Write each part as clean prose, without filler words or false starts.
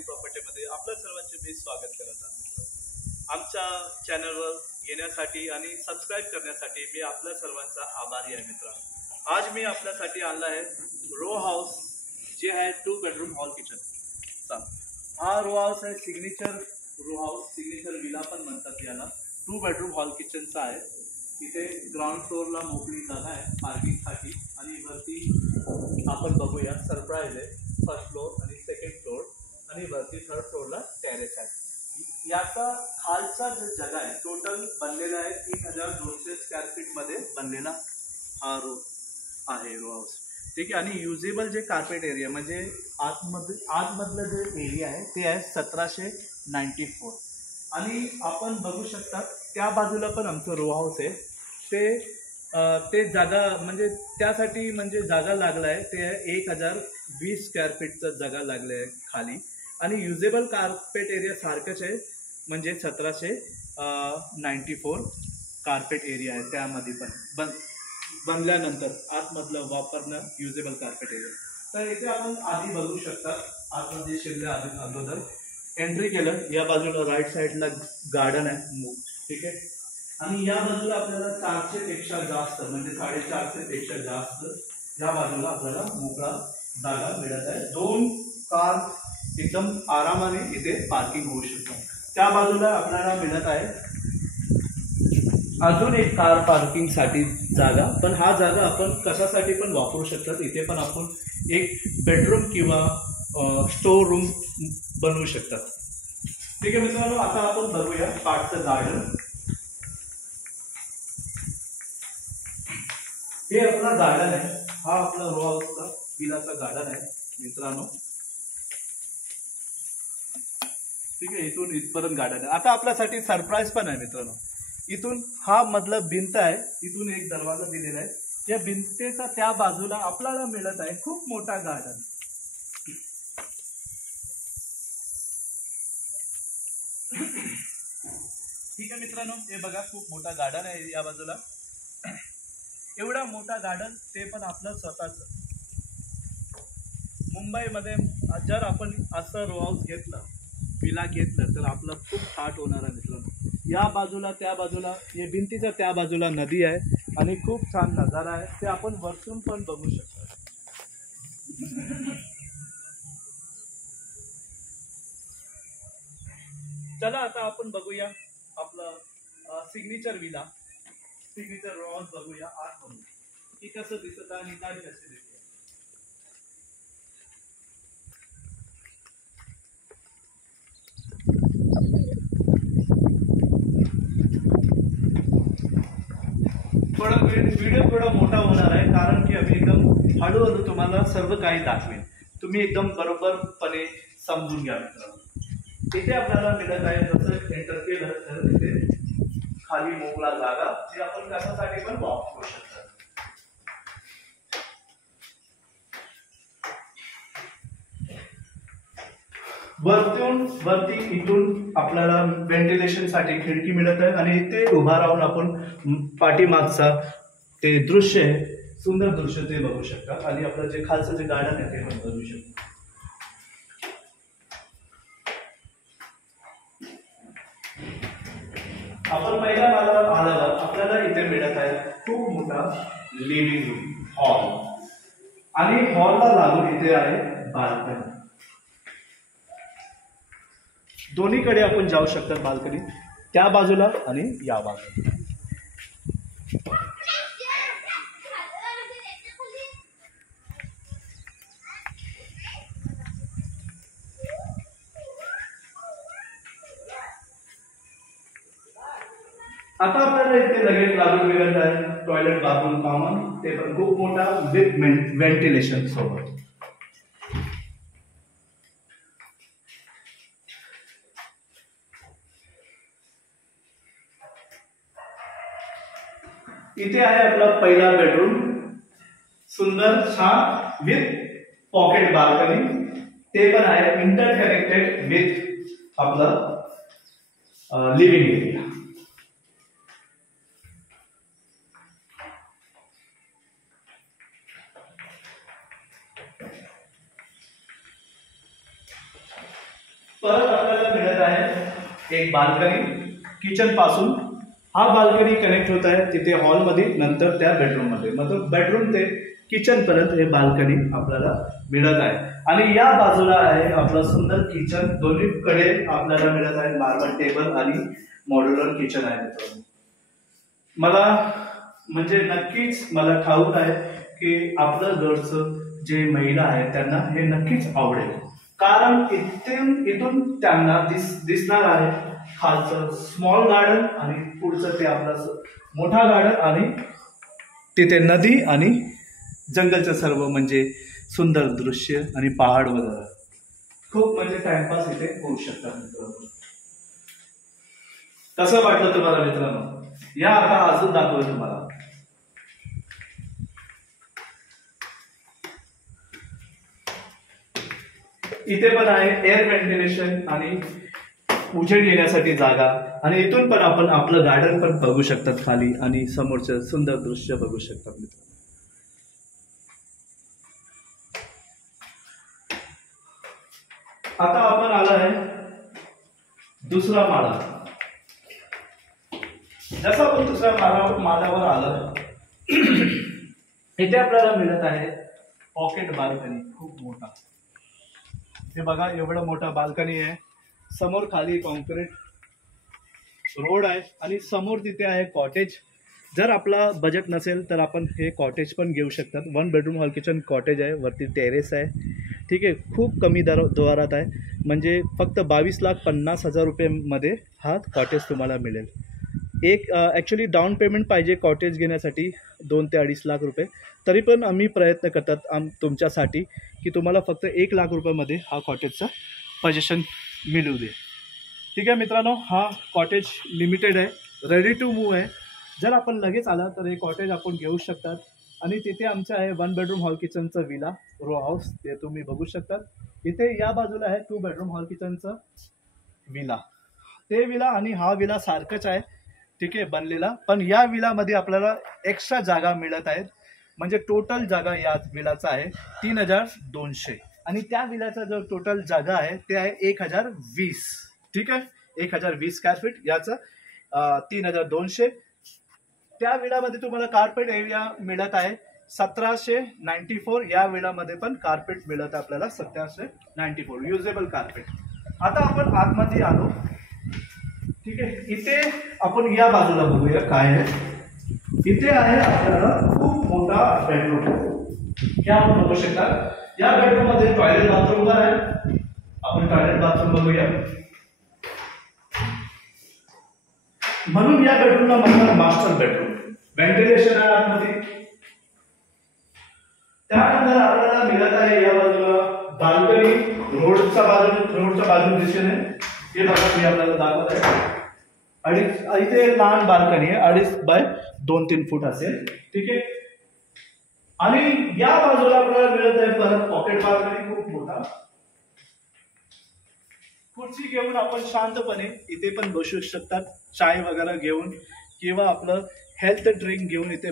Dream प्रॉपर्टीमध्ये आपल्या सर्वांचे मी स्वागत करत आहे मित्र। आमच्या चॅनलवर येण्यासाठी आणि सबस्क्राईब करण्यासाठी मी आपल्या सर्वांचा आभारी आहे मित्र। आज मी आपल्यासाठी आणला आहे रो हाऊस, जे आहे 2 बेडरूम हॉल किचन। हा रो हाऊस आहे signature row house, signature villa पण म्हणतात याला। 2 बेडरूम हॉल किचनचा आहे। इथे ग्राउंड फ्लोअरला मोकळी जागा आहे पार्किंगसाठी आणि वरती आपण बघूया सरप्राईज आहे। फर्स्ट फ्लोअर आणि सेकंड फ्लोअर आणि वरती थर्ड फ्लोअरला टेरेस आहे। याचा खालचा जो जगा आहे टोटल बनलेला आहे 3200 स्क्वेअर फीट मध्ये बनलेला हा रो आहे रो हाऊस, ठीक आहे। आणि युजेबल जे कार्पेट एरिया म्हणजे आतमधलं जे एरिया आहे ते आहे 1794 आणि आपण बघू शकता त्या बाजूला पण आमचं रो हाऊस आहे। ते जागा म्हणजे त्यासाठी म्हणजे जागा लागला आहे ते 1020 स्क्वेअर फीटचं जागा लागलं आहे खाली आणि युजेबल कार्पेट एरिया सारखंच आहे म्हणजे 1794 कार्पेट एरिया आहे। त्यामध्ये पण बनल्यानंतर आतमधलं वापरणं युजेबल कार्पेट एरिया। तर इथे आपण आधी बघू शकता आतमध्ये शिरल्या अगोदर एंट्री केलं, या बाजूला राईट साईडला गार्डन आहे, ठीक आहे। आणि या बाजूला आपल्याला 400 पेक्षा जास्त म्हणजे 450 पेक्षा जास्त या बाजूला आपल्याला मोकळा जागा मिळत आहे। 2 कार एकदम आरामाने इथे पार्किंग होऊ शकतात। त्या बाजूला आपल्याला मिळत आहे अजून एक कार पार्किंगसाठी जागा, पण हा जागा आपण कशासाठी पण वापरू शकतात। इथे पण आपण एक बेडरूम किंवा स्टोर रूम बनवू शकतात, ठीक आहे मित्रांनो। आता आपण बघूया पाठचं गार्डन। हे आपला गार्डन आहे, हा आपला रो हाऊसचा विलाचा गार्डन आहे मित्रांनो, ठीक आहे। इथून इथपर्यंत गार्डन आहे। आता आपल्यासाठी सरप्राईज पण आहे मित्रांनो। इथून हा मधलं भिंत आहे, इथून एक दरवाजा दिलेला आहे। या भिंतीचा त्या बाजूला आपल्याला मिळत आहे खूप मोठा गार्डन, ठीक आहे मित्रांनो। हे बघा खूप मोठा गार्डन आहे या बाजूला, एवढा मोठा गार्डन ते पण आपलं स्वतःच। मुंबईमध्ये जर आपण असं रो हाऊस घेतलं, विला घेतलं तर आपलं खूप थाट होणार आहे मित्रांनो। या बाजूला त्या बाजूला या भिंतीच्या त्या बाजूला नदी आहे आणि खूप छान नजारा आहे, ते आपण वरतून पण बघू शकतो। चला आता आपण बघूया आपलं signature villa, signature row house बघूया आत बघूया की कसं दिसत आणि काय कसे दिसत। व्हिडिओ थोडा मोठा होणार आहे कारण की आम्ही एकदम हळूहळू तुम्हाला सर्व काही दाखवेन, तुम्ही एकदम बरोबरपणे समजून घ्या मित्रांनो। इथे आपल्याला मिळत आहे जसं एंटर केलं तर इथे खाली मोकळा जागा जी आपण कशासाठी पण वापरू शकतो। वरती इथून आपल्याला व्हेंटिलेशन साठी खिडकी मिळत आहे आणि इथे उभा राहून आपण पाठीमागचा ते दृश्य आहे, सुंदर दृश्य ते बघू शकता आणि आपलं जे खालचं जे गार्डन आहे ते पण बघू शकता। आपण पहिल्या भागात आल्यावर आपल्याला इथे मिळत आहे खूप मोठा लिव्हिंग रूम हॉल आणि हॉलला लागून इथे आहे बाल्कनी। दोन्हीकडे आपण जाऊ शकतात बाल्कनी, त्या बाजूला आणि या बाजूला। आता आपल्याला इथे लगेच लागून मिळत आहे टॉयलेट बाथरूम कॉमन, ते पण खूप मोठा विथ व्हेंटिलेशन सोबत। इथे आहे आपला पहिला बेडरूम, सुंदर छान विथ पॉकेट बाल्कनी, ते पण आहे इंटरकनेक्टेड विथ आपलं लिव्हिंग एरिया। परत आपल्याला मिळत आहे एक बाल्कनी किचन पासून. हा बाल्कनी कनेक्ट होत आहे तिथे हॉलमध्ये, नंतर त्या बेडरूममध्ये, मतलब बेडरूम ते किचन पर्यंत हे बाल्कनी आपल्याला मिळत आहे. आणि या बाजूला आहे आपलं सुंदर किचन. दोन्हीकडे आपल्याला मिळत आहे मार्बल टेबल आणि मॉड्युलर किचन आहे मित्रांनो. मला म्हणजे नक्कीच मला ठाऊक आहे की आपलं घरचं जे महिला आहे त्यांना हे नक्कीच आवडेल, कारण इथून त्यांना दिसणार आहे खालचं स्मॉल गार्डन आणि पुढचं ते आपलं मोठा गार्डन आणि तिथे नदी आणि जंगलचं सर्व म्हणजे सुंदर दृश्य आणि पहाड वगैरे. खूप म्हणजे टाइमपास इथे होऊ शकतात मित्रांनो. कसं वाटलं तुम्हाला मित्रांनो? या आता अजून दाखवलं तुम्हाला. इथे पण आहे एअर व्हेंटिलेशन आणि उजेड येण्यासाठी जागा. आणि इथून पण आपण आपलं गार्डन पण बघू शकतात खाली आणि समोरचं सुंदर दृश्य बघू शकतात मित्रांनो. आता आपण आला आहे दुसरा माळा. जसं आपण दुसऱ्या माळ्यावर आलं इथे आपल्याला मिळत आहे पॉकेट बाल्कनी. खूप मोठा, हे बघा एवढा मोठा बाल्कनी आहे. समोर खाली कॉन्क्रीट रोड आहे आणि समोर तिथे आहे कॉटेज. जर आपला बजेट नसेल तर आपण हे कॉटेज पण घेऊ शकतात. 1 बेडरूम हॉल किचन कॉटेज आहे, वरती टेरेस आहे. ठीक आहे, खूप कमी दरात आहे. म्हणजे फक्त 22,50,000 रुपयेमध्ये हा कॉटेज तुम्हाला मिळेल. एक ॲक्च्युली डाऊन पेमेंट पाहिजे कॉटेज घेण्यासाठी 2 ते 2.5 लाख रुपये. तरी पण आम्ही प्रयत्न करतात तुमच्यासाठी की तुम्हाला फक्त 1 लाख रुपयामध्ये हा कॉटेजचा पोझिशन मिळू दे. ठीक आहे मित्रांनो, हा कॉटेज लिमिटेड आहे, रेडी टू मूव्ह आहे. जर आपण लगेच आला तर हे कॉटेज आपण घेऊ शकतात. आणि तिथे आमचं आहे 1 बेडरूम हॉल किचनचं विला रो हाऊस, ते तुम्ही बघू शकतात. इथे या बाजूला आहे 2 बेडरूम हॉल किचनचं विला. ते विला आणि हा विला सारखंच आहे, ठीक आहे, बनलेला. पण या विलामध्ये आपल्याला एक्स्ट्रा जागा मिळत आहेत. म्हणजे टोटल जागा या विलाचा आहे 3,200 आणि त्या विलाचा जो टोटल जागा आहे ते आहे 1,020. ठीक आहे, 1,020 स्क्वेअर फीट याचं 3,200. त्या विलामध्ये तुम्हाला कार्पेट एरिया मिळत आहे 1,794. या विलामध्ये पण कार्पेट मिळत आहे आपल्याला 1,794 युजेबल कार्पेट. आता आपण आतमध्ये आलो. ठीक आहे, इथे आपण या बाजूला बघूया काय आहे. इथे आहे आपल्याला खूप मोठा बेडरूम. हे आपण बघू शकता. या बेडरूम मध्ये टॉयलेट बाथरूम पण आहे. आपण टॉयलेट बाथरूम बघूया. म्हणून या बेडरूमला म्हणतात मास्टर बेडरूम. व्हेंटिलेशन आहे आतमध्ये. त्यानंतर आपल्याला मिळत आहे या बाजूला बाल्कनी. रोडच्या बाजूने दिशेने हे बघा मी आपल्याला दाखवत आहे. इथे लहान बाल्कनी आहे, 2.5 बाय 2-3 फूट असेल. ठीक आहे, आणि या बाजूला आपल्याला मिळत आहे परत पॉकेट बाल्कनी खूप मोठा. खुर्ची घेऊन आपण शांतपणे इथे पण बसू शकतात, चाय वगैरे घेऊन किंवा आपलं हेल्थ ड्रिंक घेऊन इथे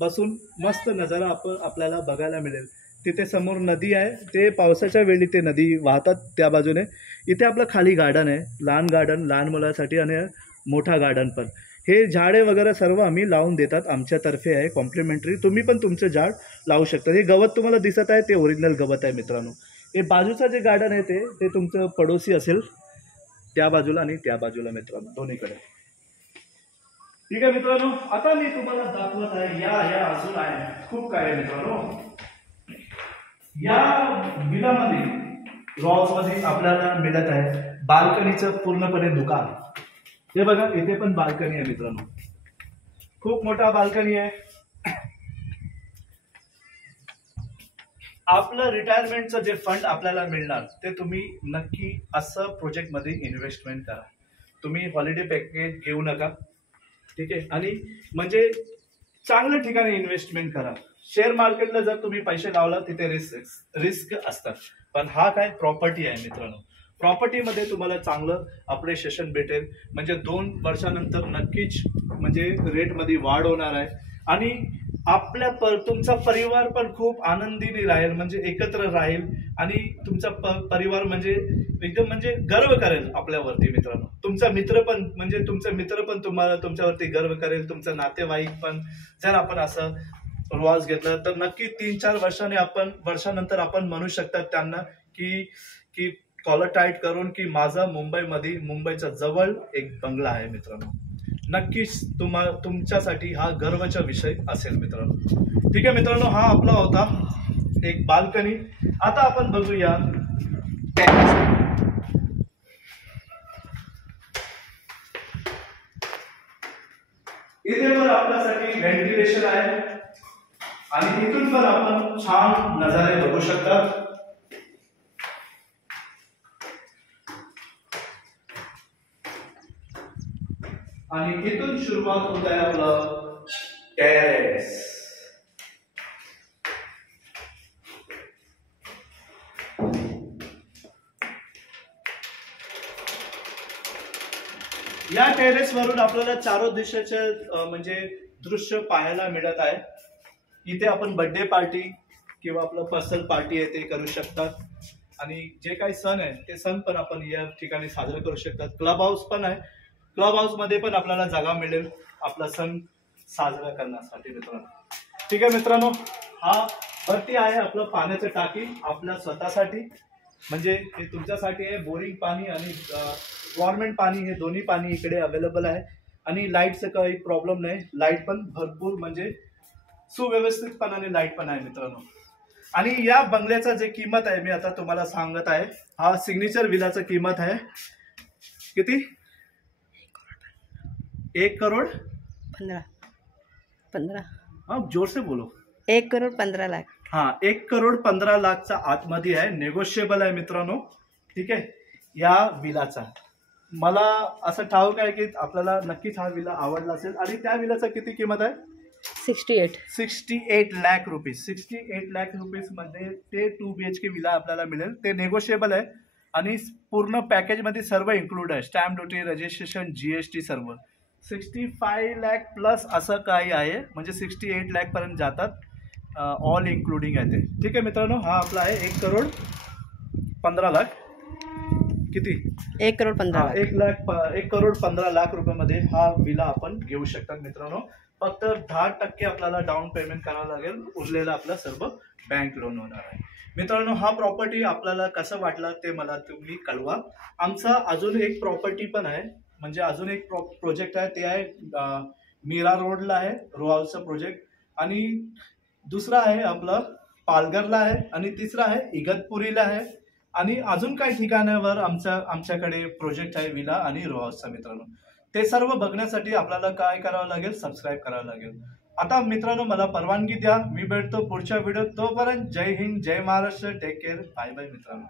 बसून मस्त नजारा आपल्याला बघायला मिळेल. तिथे समोर नदी आहे, ते पावसाच्या वेळी ते नदी वाहतात त्या बाजूने. इथे आपलं खाली गार्डन आहे, लहान गार्डन लहान मुलांसाठी आणि मोठा गार्डन पण. हे झाडे वगैरे सर्व आम्ही लावून देतात, आमच्यातर्फे आहे कॉम्प्लिमेंटरी. तुम्ही पण तुमचं झाड लावू शकता. हे गवत तुम्हाला दिसत आहे ते ओरिजिनल गवत आहे मित्रांनो. हे बाजूचं जे गार्डन आहे ते तुमचं पडोसी असेल त्या बाजूला आणि त्या बाजूला मित्रांनो, दोन्हीकडे. ठीक आहे मित्रांनो, आता मी तुम्हाला दाखवत आहे या अजून आहे खूप काय आहे मित्रांनो. या विलामध्ये रॉजमध्ये आपल्याला मिळत आहे बाल्कनीचं पूर्णपणे दुकान. हे बघा इथे पण बाल्कनी आहे मित्रांनो, खूप मोठा बाल्कनी आहे. आपलं रिटायरमेंटचं जे फंड आपल्याला मिळणार ते तुम्ही नक्की असं प्रोजेक्टमध्ये इन्व्हेस्टमेंट करा. तुम्ही हॉलिडे पॅकेज घेऊ नका. ठीक आहे, आणि म्हणजे चांगल्या ठिकाणी इन्व्हेस्टमेंट करा. शेअर मार्केटला जर तुम्ही पैसे लावला तिथे रिस्क असतात, पण हा काय प्रॉपर्टी आहे मित्रांनो. प्रॉपर्टीमध्ये तुम्हाला चांगलं अप्रिशिएशन भेटेल. म्हणजे 2 वर्षानंतर नक्कीच म्हणजे रेटमध्ये वाढ होणार आहे. आणि तुमचा परिवार पण खूप आनंदीने राहील, म्हणजे एकत्र राहील. आणि तुमचा परिवार म्हणजे एकदम म्हणजे गर्व करेल आपल्यावरती मित्रांनो. तुमचा मित्र पण तुम्हाला तुमच्यावरती गर्व करेल, तुमचा नातेवाईक पण. जर आपण असं रुआज घेतला तर नक्की 3-4 वर्षानंतर आपण म्हणू शकतात त्यांना की की कॉलर टाईट करून की माझा मुंबईच्या जवळ एक बंगला आहे मित्रांनो. नक्कीच तुमच्यासाठी हा गर्वाचा विषय असेल मित्रांनो. ठीक आहे मित्रांनो, हा आपला होता एक बाल्कनी. आता आपण बघूया टेरेस. इथे पण आपल्यासाठी व्हेंटिलेशन आहे आणि इथून पण आपण छान नजारे बघू शकता. आणि इथून सुरुवात होत आहे आपलं टेरेस. या टेरेस वरून आपल्याला चारो दिशेचे म्हणजे दृश्य पाहायला मिळत आहे. इथे आपण बर्थडे पार्टी किंवा आपलं पर्सनल पार्टी आहे ते करू शकतात. आणि जे काही सण आहे ते सण पण आपण या ठिकाणी साजरे करू शकतात. क्लब हाऊस पण आहे. क्लब हाऊस मध्ये पण आपल्याला जागा मिळेल आपला सण साजरा करण्यासाठी मित्रांनो. ठीक आहे मित्रांनो, हा वरती आहे आपलं पाण्याचं टाकी आपल्या स्वतःसाठी. म्हणजे हे तुमच्यासाठी आहे. बोरिंग पाणी आणि गव्हर्नमेंट पाणी हे दोन्ही पाणी इकडे अवेलेबल आहे. आणि लाईटचं काही प्रॉब्लेम नाही. लाईट पण भरपूर म्हणजे सुव्यवस्थितपणाने लाईट पण आहे मित्रांनो. आणि या बंगल्याचा जे किंमत आहे मी आता तुम्हाला सांगत आहे. हा सिग्नेचर विलाचा किंमत आहे किती? 1,15,15,15. हाँ जोर से बोलो. 1,15,00,000. हाँ 1,15,00,000चा आतमध्ये आहे. नेगोशिएबल आहे मित्रांनो. ठीक आहे. या विलाचा मला असं ठाऊक आहे की आपल्याला नक्कीच हा विला आवडला असेल. आणि त्या विलाचा किती किंमत आहे? 68 लाख रुपीज. 68 लाख रुपीज मध्ये ते 2 BHK विला आपल्याला मिळेल. ते नेगोशिएबल आहे आणि पूर्ण पॅकेजमध्ये सर्व इन्क्लूड आहे. स्टॅम्प ड्युटी, रजिस्ट्रेशन, GST सर्व. 65 लाख प्लस असं काही आहे. म्हणजे 68 लाख पर्यंत जातात. ऑल इन्क्लुडिंग आहे ते. ठीक आहे मित्रांनो, हा आपला आहे 1,15,00,000 किती? 1,15,00,000. 1,15,00,000 रुपयामध्ये हा विला आपण घेऊ शकतात मित्रांनो. फक्त 10% आपल्याला डाऊन पेमेंट करावं लागेल. उरलेलं आपलं सर्व बँक लोन होणार आहे मित्रांनो. हा प्रॉपर्टी आपल्याला कसं वाटला ते मला तुम्ही कळवा. आमचा अजून एक प्रॉपर्टी पण आहे. म्हणजे अजून एक प्रोजेक्ट आहे. ते आहे मीरा रोडला आहे रो हाऊसचा प्रोजेक्ट. आणि दुसरा आहे आपलं पालघरला आहे. आणि तिसरा आहे इगतपुरीला आहे. आणि अजून काही ठिकाणावर आमच्याकडे प्रोजेक्ट आहे विला आणि रो हाऊसचा मित्रांनो. ते सर्व बघण्यासाठी आपल्याला काय करावं लागेल? सबस्क्राईब करावं लागेल. आता मित्रांनो मला परवानगी द्या. मी भेटतो पुढच्या व्हिडिओत. तोपर्यंत जय हिंद, जय Maharashtra. Take care. Bye bye मित्रांनो.